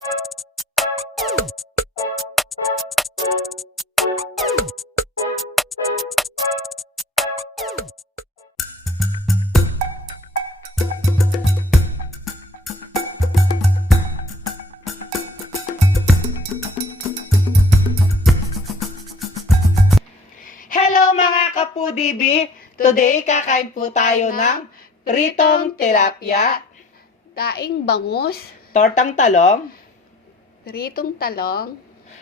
Hello mga kapudibi! Today kakain po tayo ng pritong tilapia, Daing bangus, tortang talong, pritong talong,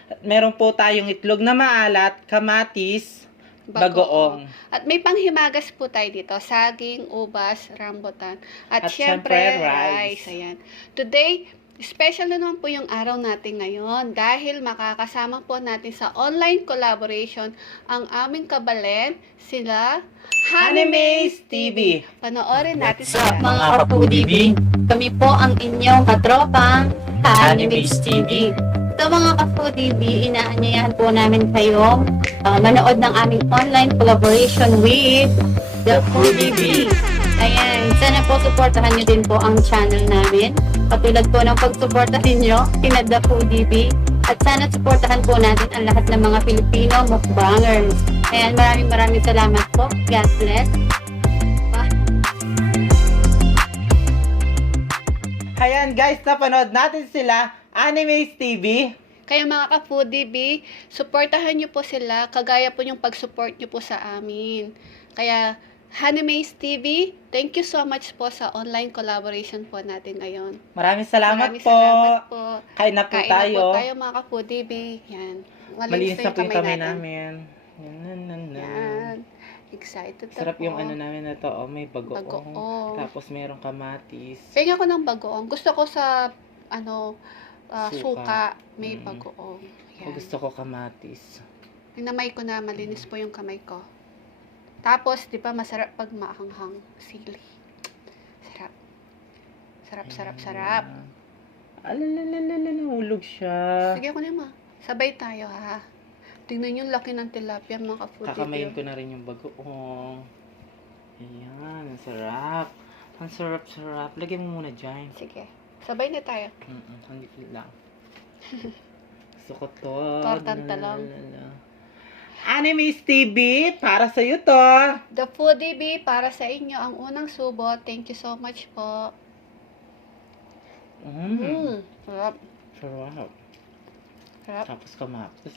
at meron po tayong itlog na maalat, kamatis, bagoong. At may panghimagas po tayo dito, saging, ubas, rambutan, at syempre, syempre rice. Ayan. Today, special na naman po yung araw natin ngayon dahil makakasama po natin sa online collaboration ang aming kabalen, sila Honeymaze TV. Panoorin natin What's up, sila. mga kapudibi? Kami po ang inyong katropang Honeymaze TV. So mga ka-foodie, inaanyayahan po namin kayong manood ng aming online collaboration with The Foodie Bee. Ayan, sana po supportahan nyo din po ang channel namin. Katulad po ng pagsuporta ninyo, kina The Foodie Bee. At sana supportahan po natin ang lahat ng mga Filipino mukbangers. Ayan, maraming salamat po. God bless. Ayan guys, napanood natin sila, Honeymaze TV. Kaya mga ka-foodie bee, supportahan nyo po sila, kagaya po yung pag-support nyo po sa amin. Kaya, Honeymaze TV, thank you so much po sa online collaboration po natin ngayon. Maraming salamat Maraming po. salamat po. Kain na po Kain tayo. na po tayo mga ka-foodie bee. Yan. Malinis na po yung kamay natin. namin. Yan. Excited Sarap ako. yung ano namin na to. Oh, may bagoong. Bagoong. Tapos merong kamatis. Kaya ako ng bagoong. Gusto ko sa, suka. May Mm. bagoong. Ako gusto ko kamatis. Pinamay ko na malinis po yung kamay ko. Tapos, di ba, masarap pag maanghang sili. Sarap. Sarap. Alalalala, nahulog siya. Sige ako naman. Sabay tayo, ha? Tingnan yung laki ng tilapia, mga ka-foodie. Kakamayin ko na rin yung bagoong. Ayan, ang sarap. Ang sarap. Lagyan mo muna dyan. Sige. Sabay na tayo. Hindi lang. Gusto ko to. Tortang talong. Honeymaze TV, para sa iyo to. The Foodie Bee, para sa inyo, ang unang subo. Thank you so much po. Sarap. Sarap. Sarap. Tapos kamatis.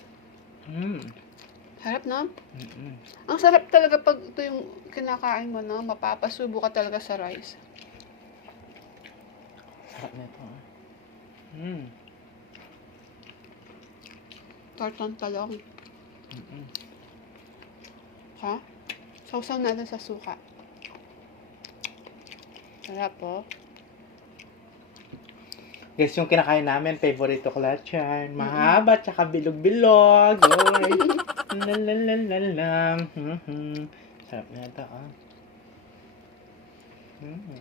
Sarap, no? Ang sarap talaga pag ito yung kinakain mo, no? Mapapasubo ka talaga sa rice. Sarap na ito. Tortang talong. Ha? Sausaw natin sa suka. Sarap, po. Guys, yung kinakain namin, favorite ko lahat yan. Mahaba, tsaka bilog-bilog. Oy. Lalalala. Sarap na ito,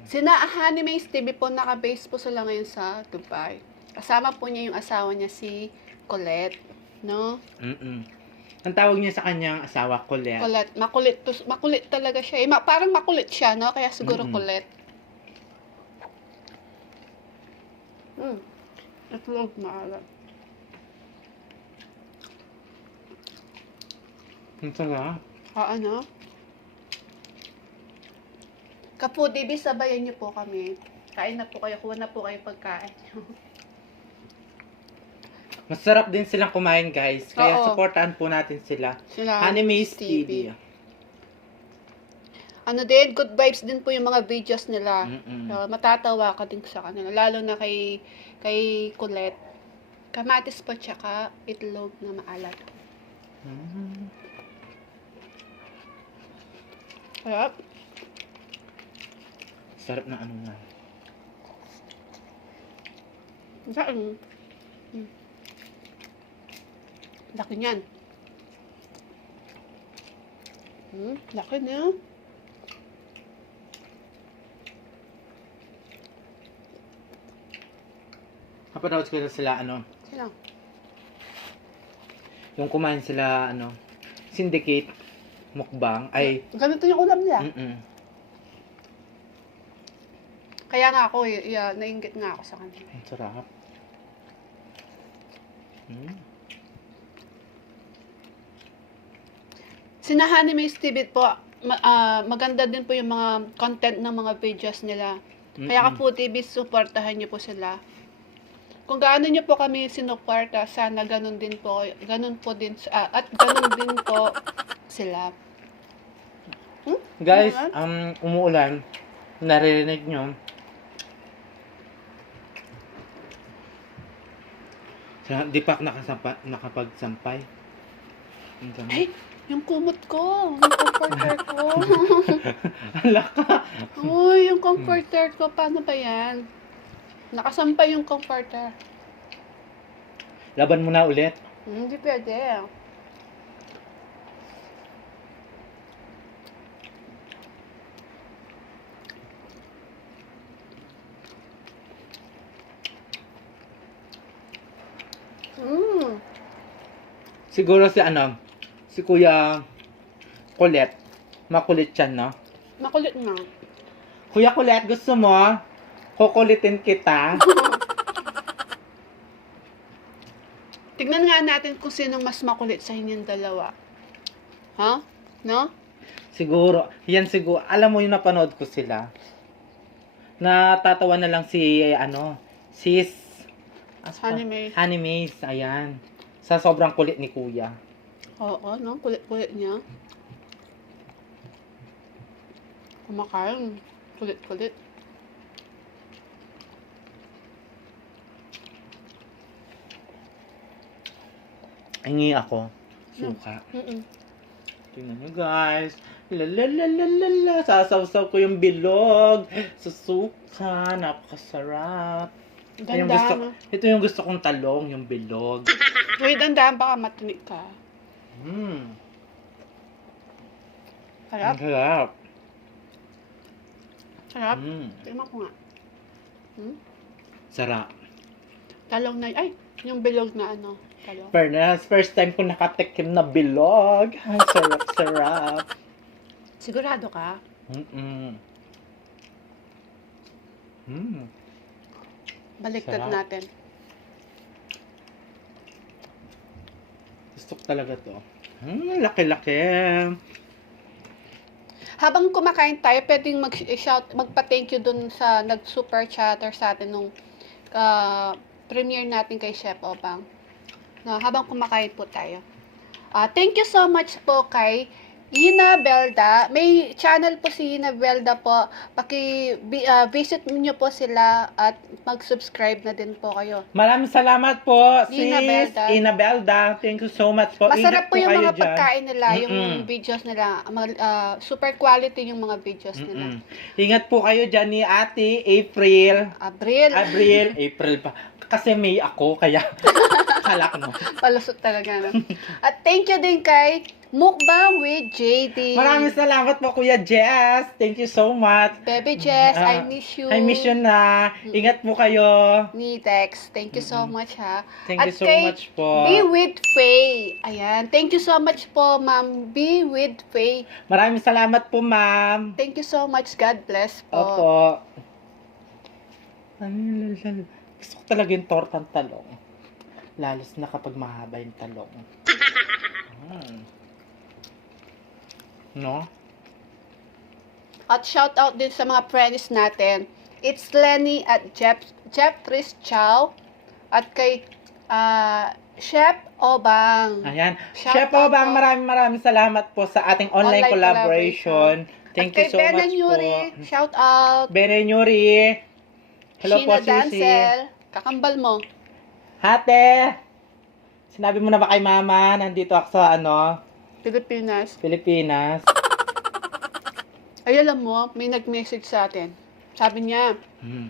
Sina Honeymaze TV po, naka-base po sila ngayon sa Dubai. Kasama po niya yung asawa niya, si Colette. No? Ang tawag niya sa kanyang asawa, Colette. Colette. Makulit talaga siya. Parang makulit siya, no? Kaya siguro Colette. Itlog maalat. Ang sarap. Ano? Ka-foodie bee, sabayan niyo po kami. Kain na po kayo. Kuha na po kayo pagkain. Masarap din silang kumain, guys. Kaya Oo. supportahan po natin sila. Sila Honeymaze TV. Ano din, good vibes din po yung mga videos nila. Matatawa ka din sa kanila. Lalo na kay Colette. Kamatis po tsaka itlog na maalat. Sarap. Sarap na ano nga. Saan? Laki niyan. Laki na. Kapanood ko sila, Sila. yung kumain sila, syndicate, mukbang, ay, Ganito yung ulam nila. mm-mm. Kaya nga ako, nainggit nga ako sa kanila. Ang sarap. Hmm. Sina Anime TV po, maganda din po yung mga content ng mga videos nila. Kaya ka po TV, supportahan niyo po sila. Kung gaano niyo po kami sinuporta, sana ganun din po sila. Guys, Umuulan? umuulan. Naririnig nyo. Di pa ako nakapagsampay. Ang dami. Ay, yung kumot ko, yung comforter ko. Hala ka. Uy, yung comforter ko, paano ba yan? Nakasampay yung comforter. Laban mo na ulit. Hindi pwede. Siguro si Kuya Colette. Makulit yan, no? Makulit na. Kuya Colette, gusto mo? Kukulitin kita. Tignan nga natin kung sino mas makulit sa inyong dalawa. Ha? No? Siguro. Yan siguro. Alam mo yung napanood ko sila. Natatawa na lang sis. Anime. Animes, ayan. Sa sobrang kulit ni Kuya. Oo, no? Kulit-kulit niya. Kumakain. Kulit-kulit. Hingi ako. Suka. Mm-mm. Tingnan nyo guys. Lalalala. Sasawsaw ko yung bilog. Sa suka. Napakasarap. Dandan. Ito yung gusto kong talong, yung bilog. Uy, dandan, baka matunik ka. Sarap? Ang sarap. Sarap? Tingnan ko nga. Sarap. Talong na, ay, yung bilog na talong. Fairness, first time ko nakatikim na bilog. Ang sarap-sarap. Sigurado ka? Baliktad Sarap. natin. Gusto ko talaga to. Laki-laki. Habang kumakain tayo, pwedeng magpa-thank you dun sa nag-super chatter sa atin nung premiere natin kay Chef Obang. No, habang kumakain po tayo. Thank you so much po kay Ina Belda. May channel po si Ina Belda po. Visit niyo po sila at mag-subscribe na din po kayo. Maraming salamat po, Ina sis Belda. Ina Belda. Thank you so much po. Masarap Ingat po yung kayo mga dyan. pagkain nila, yung videos nila. Super quality yung mga videos nila. Ingat po kayo dyan ni Ate April. Abril. April pa. Kasi May ako, kaya kalak no. Palusot talaga. No? At thank you din kay Mukbang with JD. Maraming salamat po, Kuya Jess. Thank you so much. Baby Jess, I miss you. I miss you na. Ingat po kayo. Nitex, thank you so much ha. Thank At you so kay much po. Be with Faye. Ayan, thank you so much po, Ma'am. Be with Faye. Maraming salamat po, ma'am. Thank you so much. God bless po. Opo. Gusto ko talaga yung tortang talong. Lalos na kapag mahaba yung talong. No? At shout out din sa mga friends natin. It's Lenny at Jeffries Chow. At kay Chef Obang. Ayan. Shout Chef out Obang, po. maraming salamat po sa ating online collaboration. Thank you at so kay much Yuri, po. shout out. Berenyuri. Hello po, Sheena Sisi. Dancel. Kakambal mo. Hate! Sinabi mo na ba kay mama? Nandito ako sa Pilipinas. Pilipinas. Ay, alam mo, may nag-message sa atin. Sabi niya, Hmm.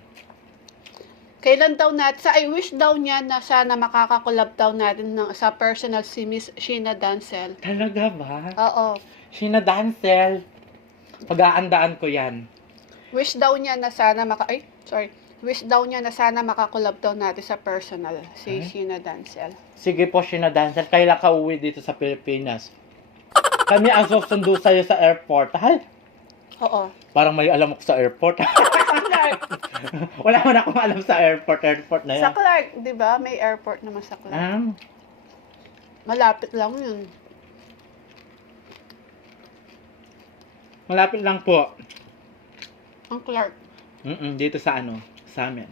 kailan daw I wish daw niya na sana makakakulab daw natin sa personal si Miss Sheena Dancel. Talaga ba? Oo. Sheena Dancel. Pag-aandaan ko yan. Wish daw niya na sana Wish daw niya na sana makakulab daw natin sa personal si Sheena Dancel. Sige po, Sheena Dancel. Kailan ka uwi dito sa Pilipinas? Kami ang susundo sa'yo sa airport. Hay? Oo. Parang may alam ako sa airport. Clark. Wala man akong alam sa airport na yan. Sa Clark, di ba? May airport naman sa Clark. Malapit lang yun. Malapit lang po. Ang Clark. Dito sa sa amin.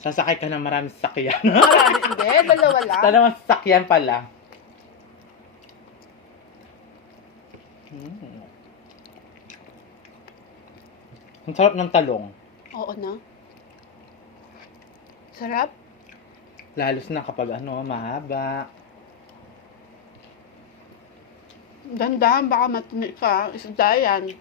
Sasakay ka ng maraming sasakyan. Marami, hindi. Dalawa lang. Dalawang sasakyan pala. Ang sarap ng talong. Oo na. Sarap. Lalos na kapag mahaba. Dandahan, baka matinik ka. Isda yan.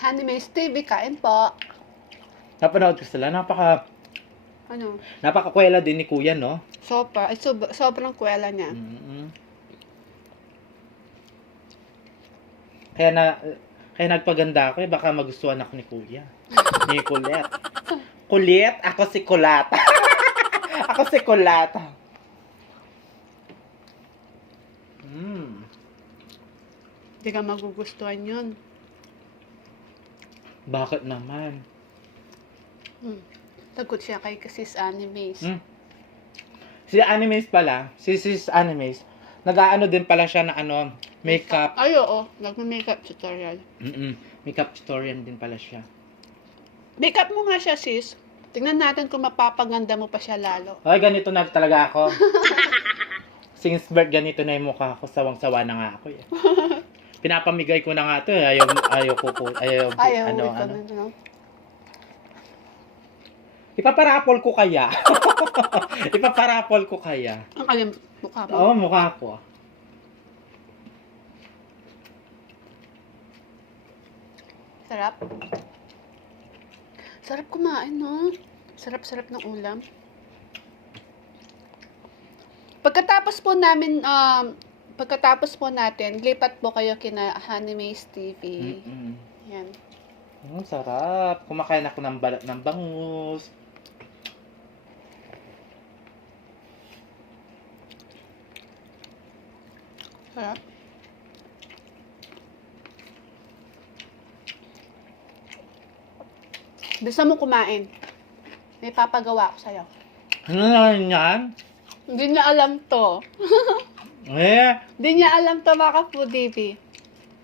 Honey TV, kain po. Napanood ko sila. Ano? Napakakwela din ni Kuya, no? Sopa. Ay, sobrang kwela niya. Kaya nagpaganda ako baka magustuhan ako ni Kuya. Ni Kulit. Kulit, ako si Kulata. Ako si Kulata. Hindi ka magugustuhan yun. Bakit naman? Tagot siya kay Sis Animes. Si Animes pala, si Sis Animes, nag-aano din pala siya na makeup. Ay, oo. Nag-makeup tutorial. Makeup tutorial din pala siya. Makeup mo nga siya, sis. Tingnan natin kung mapapaganda mo pa siya lalo. Ay, ganito na talaga ako. Since birth, ganito na yung mukha ko. Sawang-sawa na nga ako. Pinapamigay ko na nga to. Ayaw ko. Ayaw, Ipaparapol ko kaya. Ipaparapol ko kaya. Ang alim mukha mo. Oo, mukha ko. Sarap. Sarap kumain, no? Sarap-sarap ng ulam. Pagkatapos po natin, lipat po kayo kina Honeymaze TV. Yan. Sarap. Kumakain ako ng balat ng bangus. Sarap. Bisa mo kumain. May papagawa ko sa'yo. Ano naman yan? Hindi niya alam to. Hindi niya alam to, mga Foodie.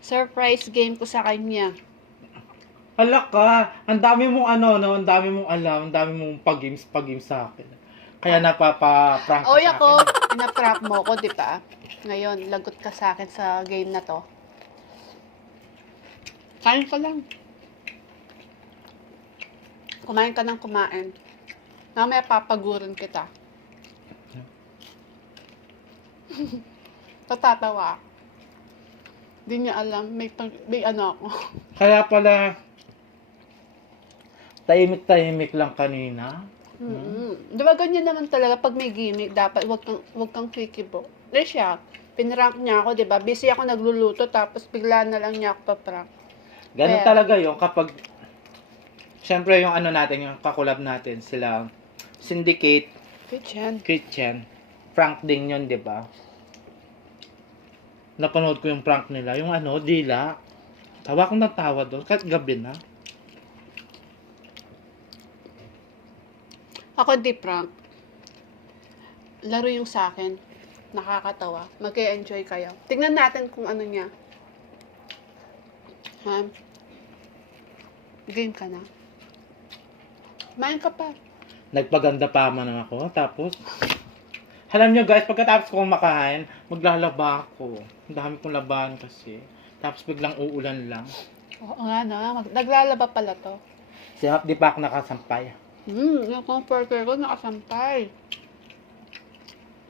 Surprise game ko sa kanya. Hala ka. Ang dami mong ang dami mong alam. Ang dami mong pag-games sa akin. Kaya napapa-prank ka Oy, sa ako, akin. pinaprank mo ko, di ba? Ngayon, lagot ka sa akin sa game na to. Kain ka lang. Kumain ka ng kumain. Mamaya papagurin kita. Tatatawa. Di niya alam. May ako. Kaya pala, tahimik-tahimik lang kanina. Di ba ganyan naman talaga pag may gimmick, dapat wag kang kikibo. Di siya, pinrank niya ako, di ba? Busy ako nagluluto, tapos bigla na lang niya ako paprank. Ganun Kaya- talaga yung kapag, syempre yung natin, yung kakulab natin, sila, Syndicate, Kitchen, prank din yun, di ba? Napanood ko yung prank nila, yung dila. Tawa akong natawa doon, kahit gabi na. Ako di prank. Laro yung sa akin. Nakakatawa. Mag-e-enjoy kayo. Tingnan natin kung ano niya. Ha? Game ka na. Kumain ka pa. Nagpaganda pa man ako, tapos, alam nyo guys, pagkatapos ko kumakain, maglalaba ako. Ang dami kong labahan kasi. Tapos biglang uulan lang. Oo nga na. Naglalaba pala to. Di pa ako nakasampay. Yung comforter ko nakasampay.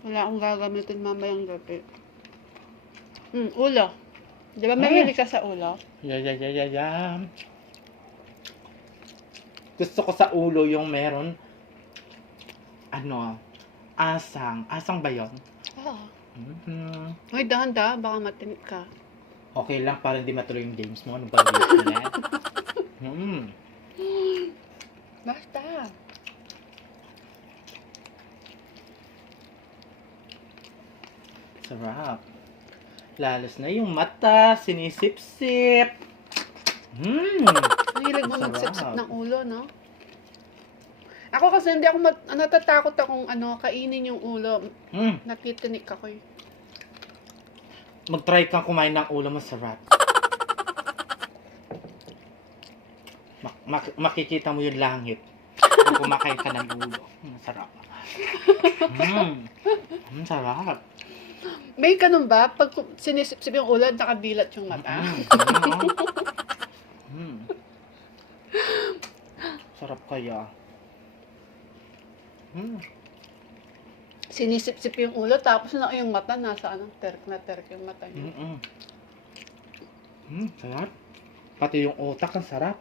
Wala akong gagamitin mamayang gabi. Ulo. Di ba mahilig ka sa ulo? Yeah. Gusto ko sa ulo yung meron, asang. Asang ba yun? Oo. Mhm. Hoy, dahan-dahan. Baka matinik ka. Okay lang, para hindi matuloy yung games mo. Anong pag-games mo na? Basta. Sarap. Lalos na yung mata, sinisip-sip. Ang hilig mo Sarap. magsipsip ng ulo, no? Ako kasi hindi ako natatakot akong kainin yung ulo. Natitinik ako eh. Mag-try kang kumain ng ulo, masarap. Makikita mo yung langit kung kumakain ka ng ulo. Masarap. Sarap. May ganun ba? Pag sinisipsip yung ulo, nakadilat yung mata. Sarap kaya. Sinisipsip yung ulo, tapos yung mata, nasa terk na terk yung mata niya. Sarap. Pati yung utak, ang sarap.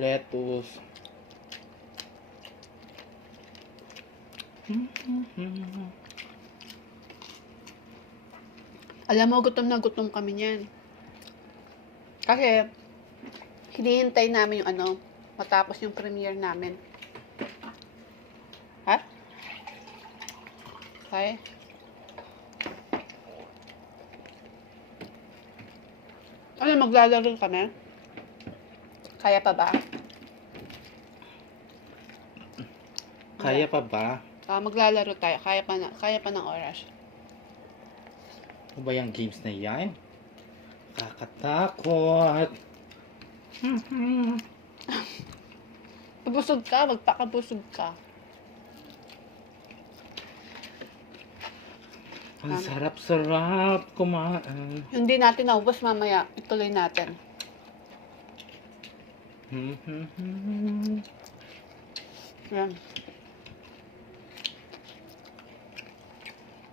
Lettuce. Alam mo, gutom na gutom kami niyan. Kasi, hinihintay namin yung matapos yung premiere namin. Ha? Okay. Maglalaro kami? Kaya pa ba? Kaya pa ba? Maglalaro tayo. Kaya pa ng oras. Ano ba yung games na yan? Kakatakot. Pabusog ka, magpakabusog ka. Ang sarap-sarap kumain. Hindi natin naubos mamaya. Ituloy natin. Yan.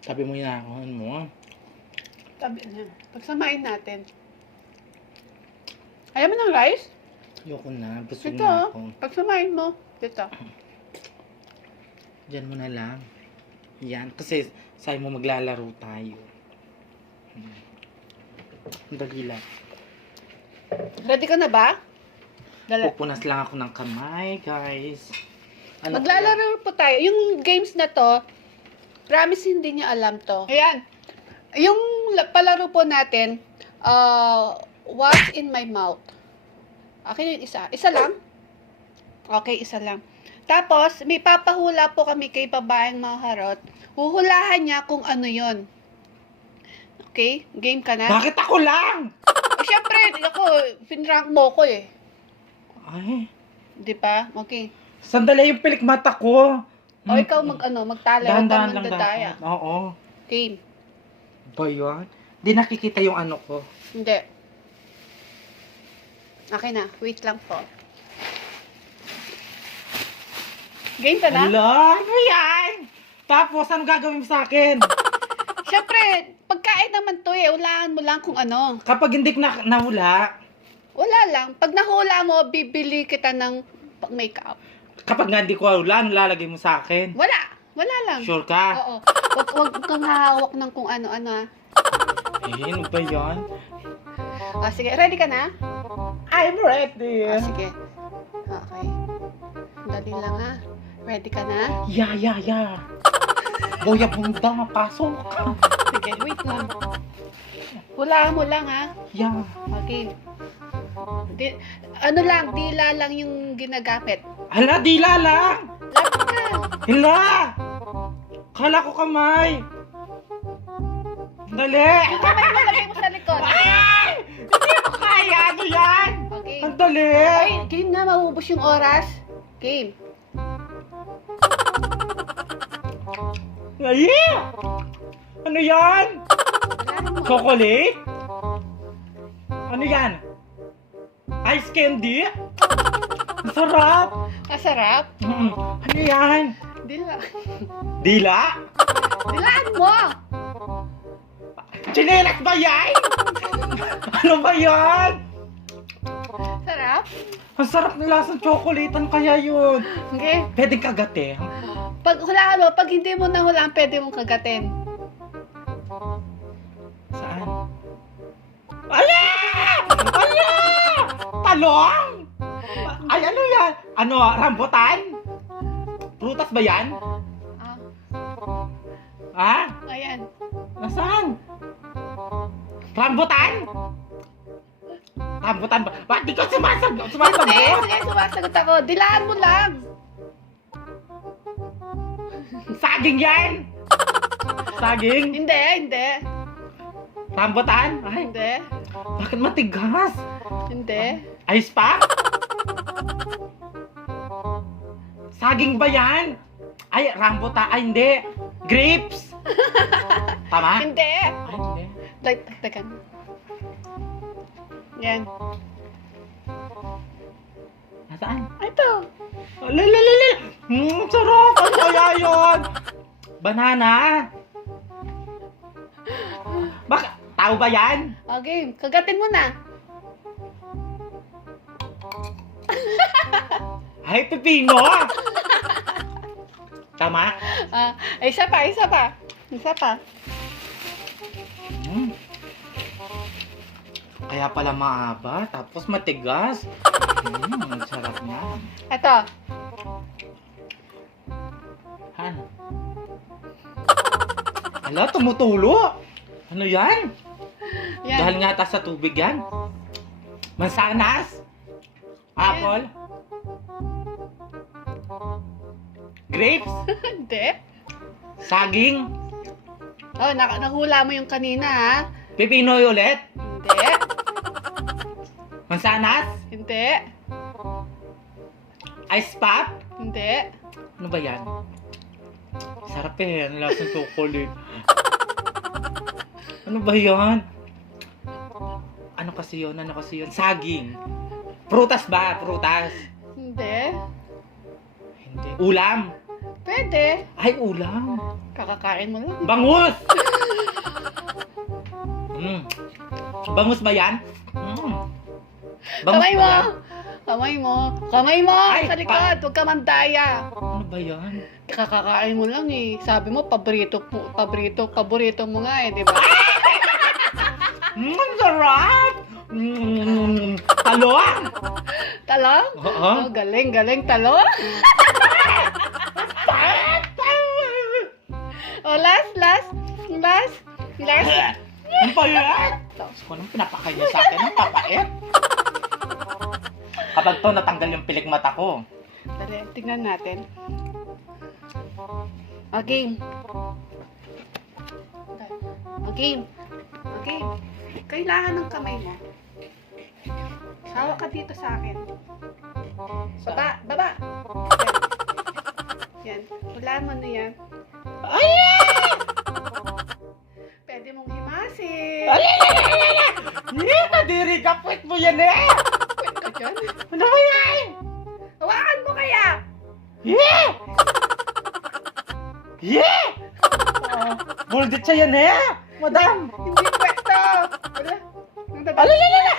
Sabi mo yun mo. Tabi na. Pagsamain natin. Ayaw mo ng rice? Ayoko na. Busog Ito, na ako. pagsamain mo. Dito. Diyan mo na lang. Yan. Kasi sabi mo maglalaro tayo. Dali lang. Ready ka na ba? Dala. Pupunas lang ako ng kamay, guys. Ano Maglalaro po tayo. Yung games na to, promise hindi niya alam to. Ayan. Yung palaro po natin, what's in my mouth? Okay, yung isa. Isa lang? Okay, isa lang. Tapos, may papahula po kami kay babaeng mga harot. Huhulahan niya kung ano yon. Okay? Game ka na? Bakit ako lang? Siyempre, ako, pinrank mo ko eh. Ay, Di ba? Okay. sandali yung pilik mata ko. O ikaw magtala. Dahan-dahan lang Mandadaya. dapat. Oo. Game. Ba yun? Di nakikita yung ano ko. Hindi. Okay na. Wait lang po. Game ka na? Hala, ano yan? Tapos, ano gagawin mo sa akin? Siyempre, pagkain naman to eh. Ulaan mo lang kung ano. Kapag hindi na nahula, Wala lang. Pag nahula mo, bibili kita ng makeup. kapag nga hindi ko hula, ano lalagay mo sa akin? Wala. Wala lang. Sure ka? Oo. Wag kang hahawak ng kung ano-ano. Ano ba yan? Sige. Ready ka na? I'm ready. Sige. Okay. Dali lang ha. Ready ka na? Yeah. Boya bunda, mapasok. Sige, wait lang. Hulaan mo lang ha. Yeah. Okay. Dila lang yung ginagamit. Hala, dila lang. Lapit ka. Hala. Kala ko kamay. Dali. Yung kamay mo, lagay mo sa likod. Ay! Hindi ko kaya. Ano yan? Okay. Ang dali. Ay, game na, maubos yung oras. Game. Ay! Ano yan? Hulaan mo. Chocolate? Ano yan? Ice candy? Ang sarap. Masarap. Ano yan? Dila. Dila? Dilaan mo. Chinelas ba yan? Ano ba yan? Sarap. Ang sarap ng lasang chocolate. Ano kaya yun? Okay. Pwedeng kagatin. Pag hulaan mo, pag hindi mo nahulaan, pwede mong kagatin. Saan? Ala! Ala! Talong! Ay, ano yan? Ano, rambutan? Prutas ba yan? Ah, Ha? ayan. Nasaan? Rambutan? Rambutan ba? Ba't di ka Hindi, sumasagot? sige, sumasagot ako. Dilaan mo lang. Saging yan! Saging? Hindi. Rambutan? Ay, Hindi. bakit matigas? Hindi. Ice pa? Saging ba yan? Ay, rambutan. Ay, hindi. Grapes? Tama? Hindi. Ay, hindi. Dagdagan. Yan. Nasaan? Ito. Lalalala! Sarap! Ano kaya yun? Banana? Baka, tao ba yan? Okay, kagatin mo na. Ay, pipino! Tama? Isa pa. Hmm. Kaya pala mahaba, tapos matigas. Ang sarap niya. Ito. Han. Hala, tumutulo. Ano yan? Yan. Dahil nga sa tubig yan. Mansanas. Apple. Grapes. Hindi. Saging. Oh, nahula mo yung kanina, ha? Pipinoy ulit. Hindi. Mansanas. Hindi. Ice pop. Hindi. Ano ba yan? Sarap eh. Ang lasang chocolate. Ano ba yan? Ano kasi yun? Saging. Prutas ba? Prutas. Hindi. Hindi. Ulam. Pwede. Ay, ulam. Kakakain mo lang. Bangus! Bangus ba yan? Bangus Kamay ba mo! yan? Kamay mo! Ay, Sa likod! Huwag ka mandaya! Ano ba yan? Kakakain mo lang eh. Sabi mo, paborito mo nga eh, di ba? Ang sarap! Talong! Talong? Oo. Oh, galing, talong. Oh, last. Ang payat! Tapos ko nang pinapakain niya sa akin, ang papait. Kapag to natanggal yung pilik mata ko. Dali, tignan natin. Okay. Kailangan ng kamay mo. Hawak ka dito sa akin. Baba. Yan. Hulaan mo na yan. Ay! Pwede mong himasin. Hindi, kadiri ka. Puwit mo yan eh! Pwede ka dyan. Ano ba yan? Hawakan mo kaya. Yeah! Yeah! Buldit siya yan eh! Madam! Hindi pwesto. Wala. Alalala!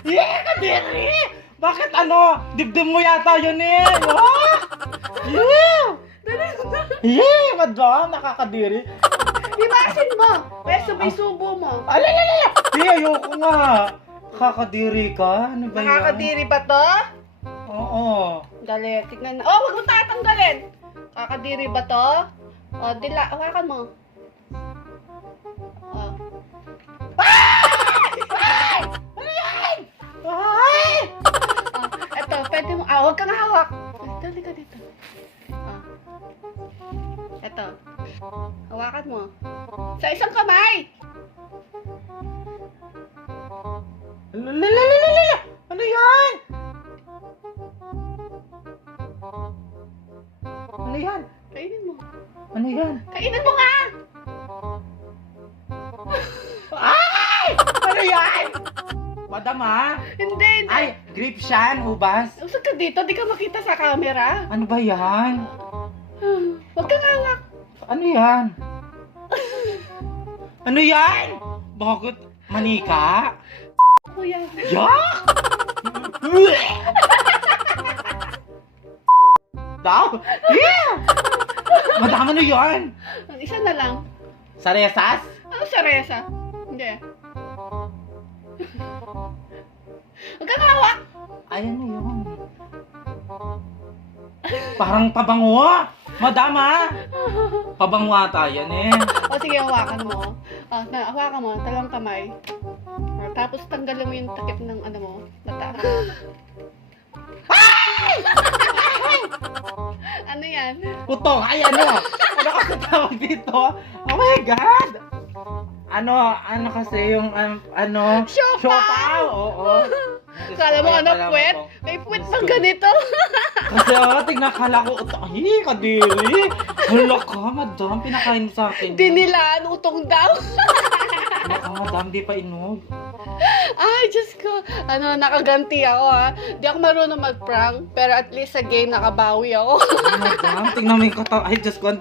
Yeah, kadiri! Bakit ano? Dibdim mo yata yun eh! Oh! Yeah! Yeah, madam! Nakakadiri! Himasin mo. Pwesto may subo mo. Alalala! Yeah, ayoko nga! Nakakadiri ka? Ano ba yan? Nakakadiri ba to? Oo. Dali, tignan na. Oh, wag mo tatanggalin. Kakadiri ba to? Oh, hawakan mo. Oh. Ay! Eto, pwede mo. Wag kang hawak. Dali ka dito. Eto. Hawakan mo. Sa isang kamay. Lalalala! Ano yan? Ano yan? Kainin mo. Ano yan? Kainin mo nga! Ay! Ano yan? Madam ha? Hindi. Ay, grapes yan, ubas. Usag ka dito, di ka makita sa camera. Ano ba yan? Huwag kang hawak. Ano yan? Ano yan? Bakit? Manika? Kuya. Yak! Daw? Yeah! Madam, ano yan? Isa na lang. Saresas? Ano sa resa? Hindi. Huwag kang ayan na yun. Parang pabango. Madam, ha? Pabango ata yan eh. O sige, hawakan mo. Hawakan mo, dalawang kamay. Tapos tanggalin mo yung takip ng ano mo, mata. Ano yan? Putong, ay ano? Ano kasi tawag dito? Oh my God! Ano kasi yung, Siopaw! Siopaw! Oo. Kala mo Kaya ano, pala puwet? ako. May puwet pang ganito. Kasi tignan kala ko, ay, kadiri. Hala ka, madam, pinakain mo sa akin. Dinilaan, utong daw. Hala ka, madam, di pa inog. Ay, Diyos ko. Nakaganti ako ha. Di ako marunong mag-prank, pero at least sa game nakabawi ako. Ay, madam, tignan mo yung katawa. Ay, Diyos ko,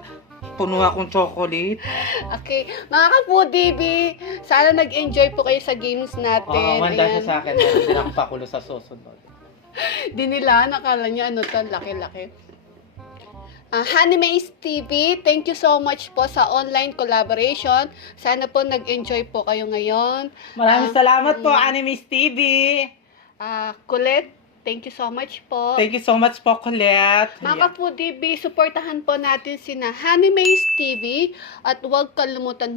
puno akong chocolate. Okay, mga ka-foodie, sana nag-enjoy po kayo sa games natin. Oo, manda siya Ayan. sa akin. Hindi na ako pakulo sa susunod. Dinilaan, nakala niya ano to, laki-laki. Honeymaze TV, thank you so much po sa online collaboration. Sana po nag-enjoy po kayo ngayon. Maraming salamat po, Animes TV. Colette, thank you so much po. Thank you so much po, Colette. Mga ka-foodie, supportahan po natin sina Honeymaze TV at huwag kalimutan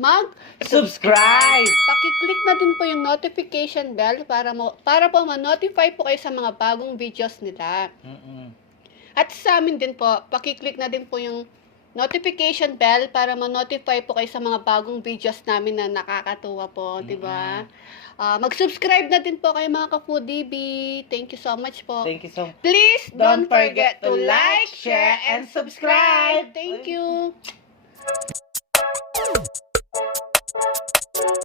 Subscribe! Paki-click na din po yung notification bell para po ma-notify po kayo sa mga bagong videos nila. At sa amin din po, paki-click na din po yung notification bell para ma-notify po kayo sa mga bagong videos namin na nakakatuwa po, di ba? Mag-subscribe na din po kayo mga ka-foodie. Thank you so much po. Thank you so much. Please Don't forget to like, share, and subscribe. Thank you.